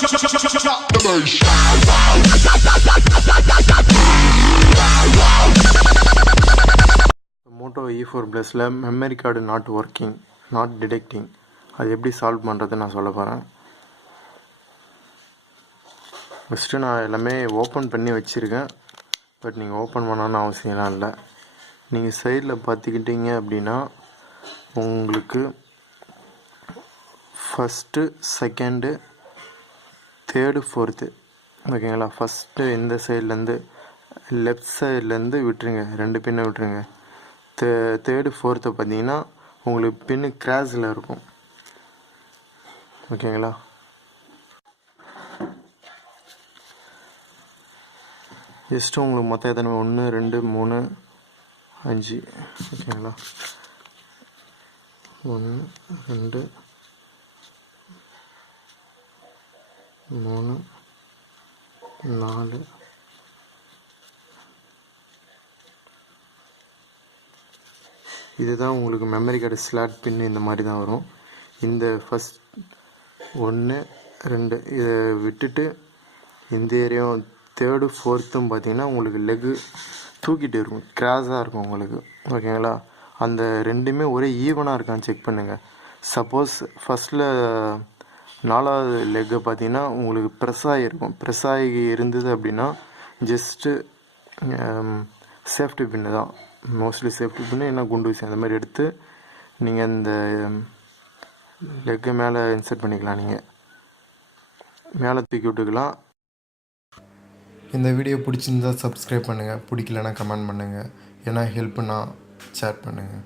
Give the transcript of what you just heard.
Moto E4 Plusல memory card not working, not detecting. அது எப்படி solve பண்ணுறது நான் சொல்ல போகிறேன். ஃபஸ்ட்டு நான் எல்லாமே ஓப்பன் பண்ணி வச்சுருக்கேன். பட் நீங்கள் ஓப்பன் பண்ணணும்னு அவசியம்லாம் இல்லை. நீங்கள் சைடில் பார்த்துக்கிட்டீங்க அப்படின்னா உங்களுக்கு ஃபஸ்ட்டு, செகண்டு, தேர்டு, ஃபோர்த்து ஓகேங்களா. ஃபஸ்ட்டு இந்த சைட்லேருந்து லெஃப்ட் சைட்லேருந்து விட்டுருங்க, 2 பின்னை விட்டுருங்க. தேர்டு, ஃபோர்த்தை பார்த்தீங்கன்னா உங்களுக்கு பின்னு கிராஸில் இருக்கும் ஓகேங்களா. ஜஸ்ட்டு உங்களுக்கு மொத்தம் எத்தனை 1 2 3 5 ஓகேங்களா. 1 2 3 4 இதுதான் உங்களுக்கு மெமரி கார்டு ஸ்லாட் பின்னு இந்த மாதிரி தான் வரும். இந்த ஃபஸ்ட் 1 2 இதை விட்டுட்டு இந்த ஏரியாவும் தேர்டு ஃபோர்த்தும் பார்த்தீங்கன்னா உங்களுக்கு லெக்கு தூக்கிட்டு இருக்கும், கிராஸாக இருக்கும் உங்களுக்கு ஓகேங்களா. அந்த ரெண்டுமே ஒரே ஈவனாக இருக்கான்னு செக் பண்ணுங்கள். சப்போஸ் ஃபஸ்ட்டில் 4வது லெக்கை பார்த்தீங்கன்னா உங்களுக்கு ப்ரெஸ் ஆகிருக்கும். ப்ரெஸ் ஆகி இருந்தது அப்படின்னா ஜஸ்ட்டு சேஃப்டி பின்னு தான், மோஸ்ட்லி சேஃப்டி பின்னு என்ன குண்டு வீசி அந்த மாதிரி எடுத்து நீங்கள் இந்த லெக்கை மேலே இன்சர்ட் பண்ணிக்கலாம். நீங்கள் மேலே தூக்கி விட்டுக்கலாம். இந்த வீடியோ பிடிச்சிருந்தால் சப்ஸ்கிரைப் பண்ணுங்கள், பிடிக்கலன்னா கமெண்ட் பண்ணுங்கள், ஏன்னா ஹெல்ப்புனா ஷேர் பண்ணுங்கள்.